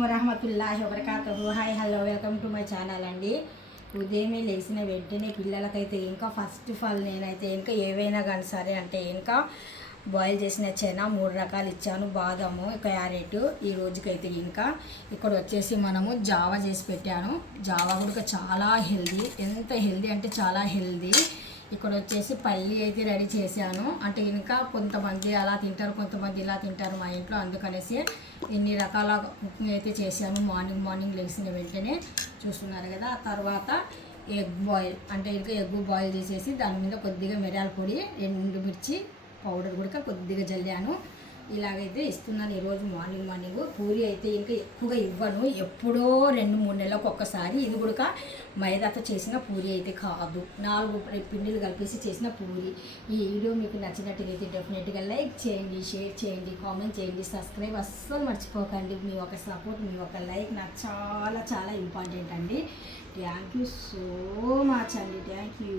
వరహమతుల్లాహి వబరకాతుహు. Hi hello welcome to my channel అండి. ఉదయమే లేచిన వెంటనే పిల్లలకైతే ఇంకా ఫస్ట్ ఆఫ్ ఆల్ నేనైతే ఇంకా ఏవైనా కానీ సరే అంటే ఇంకా బాయిల్ చేసిన చెనా 3 రకాలు ఇచ్చాను, బాదము క్యారెట్. ఈ రోజుకైతే ఇంకా ఇక్కడ వచ్చేసి మనము జావా చేసి పెట్టాను. జావా కూడా చాలా హెల్దీ, ఎంత హెల్దీ అంటే చాలా హెల్దీ. ఇక్కడ వచ్చేసి పల్లి అయితే రెడీ చేశాను. అంటే ఇంకా కొంతమంది అలా తింటారు, కొంతమంది ఇలా తింటారు మా ఇంట్లో, అందుకనేసి ఇన్ని రకాల కుకింగ్ అయితే చేశాను. మార్నింగ్ లేచిన వెంటనే చూస్తున్నారు కదా. ఆ తర్వాత ఎగ్ బాయిల్ అంటే ఇంకా ఎగ్ బాయిల్ చేసేసి దాని మీద కొద్దిగా మిరియాల పొడి, 2 మిర్చి పౌడర్ కూడా కొద్దిగా జల్లాను. ఇలాగైతే ఇస్తున్నాను ఈరోజు మార్నింగ్. పూరి అయితే ఇంకా ఎక్కువగా ఇవ్వను, ఎప్పుడో 2-3 నెలలకు ఒక్కసారి. ఇది కూడా మైదాతో చేసిన పూరి అయితే కాదు, 4 పిండిలు కలిపేసి చేసిన పూరి. ఈ వీడియో మీకు నచ్చినట్టుగైతే డెఫినెట్గా లైక్ చేయండి, షేర్ చేయండి, కామెంట్ చేయండి, సబ్స్క్రైబ్ అస్సలు మర్చిపోకండి. మీ ఒక సపోర్ట్, మీ ఒక లైక్ నాకు చాలా చాలా ఇంపార్టెంట్ అండి. థ్యాంక్ యూ సో మచ్ అండి, థ్యాంక్ యూ.